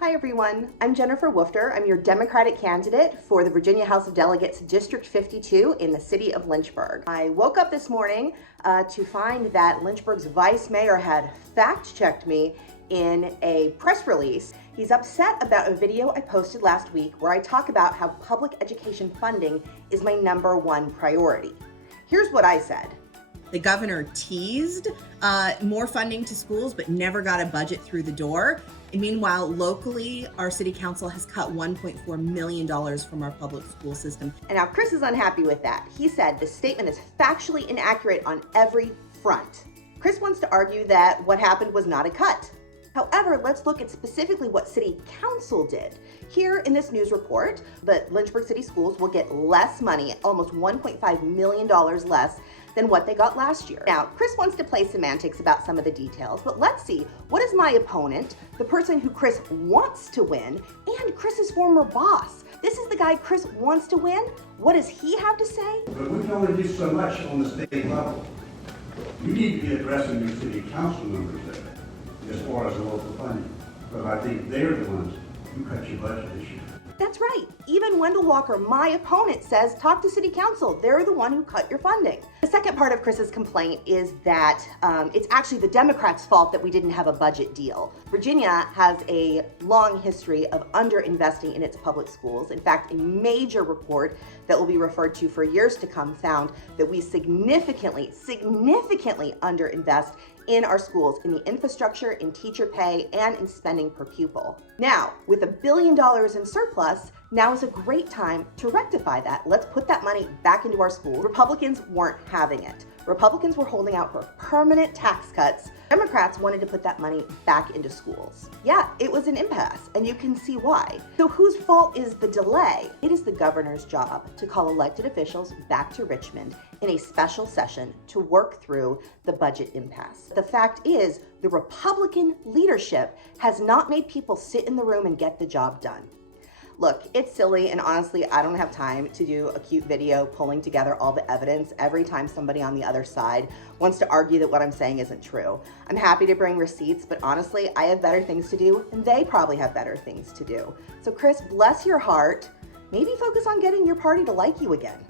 Hi everyone, I'm Jennifer Woofter. I'm your Democratic candidate for the Virginia House of Delegates District 52 in the city of Lynchburg. I woke up this morning to find that Lynchburg's vice mayor had fact-checked me in a press release. He's upset about a video I posted last week where I talk about how public education funding is my #1 priority. Here's what I said. The governor teased more funding to schools, but never got a budget through the door. And meanwhile, locally, our city council has cut $1.4 million from our public school system. And now Chris is unhappy with that. He said the statement is factually inaccurate on every front. Chris wants to argue that what happened was not a cut. However, let's look at specifically what City Council did. Here in this news report, the Lynchburg City Schools will get less money, almost $1.5 million less than what they got last year. Now, Chris wants to play semantics about some of the details, but let's see, what is my opponent, the person who Chris wants to win, and Chris's former boss? This is the guy Chris wants to win. What does he have to say? But we can only do so much on the state level. You need to be addressing your city council members there as far as the local funding, because I think they're the ones who cut your budget this year. That's right. Even Wendell Walker, my opponent, says talk to City Council. They're the one who cut your funding. The second part of Chris's complaint is that it's actually the Democrats' fault that we didn't have a budget deal. Virginia has a long history of underinvesting in its public schools. In fact, a major report that will be referred to for years to come found that we significantly underinvest in our schools, in the infrastructure, in teacher pay, and in spending per pupil. Now, with $1 billion in surplus, now is a great time to rectify that. Let's put that money back into our schools. Republicans weren't having it. Republicans were holding out for permanent tax cuts. Democrats wanted to put that money back into schools. Yeah, it was an impasse, and you can see why. So whose fault is the delay? It is the governor's job to call elected officials back to Richmond in a special session to work through the budget impasse. The fact is, the Republican leadership has not made people sit in the room and get the job done. Look, it's silly, and honestly, I don't have time to do a cute video pulling together all the evidence every time somebody on the other side wants to argue that what I'm saying isn't true. I'm happy to bring receipts, but honestly, I have better things to do, and they probably have better things to do. So Chris, bless your heart. Maybe focus on getting your party to like you again.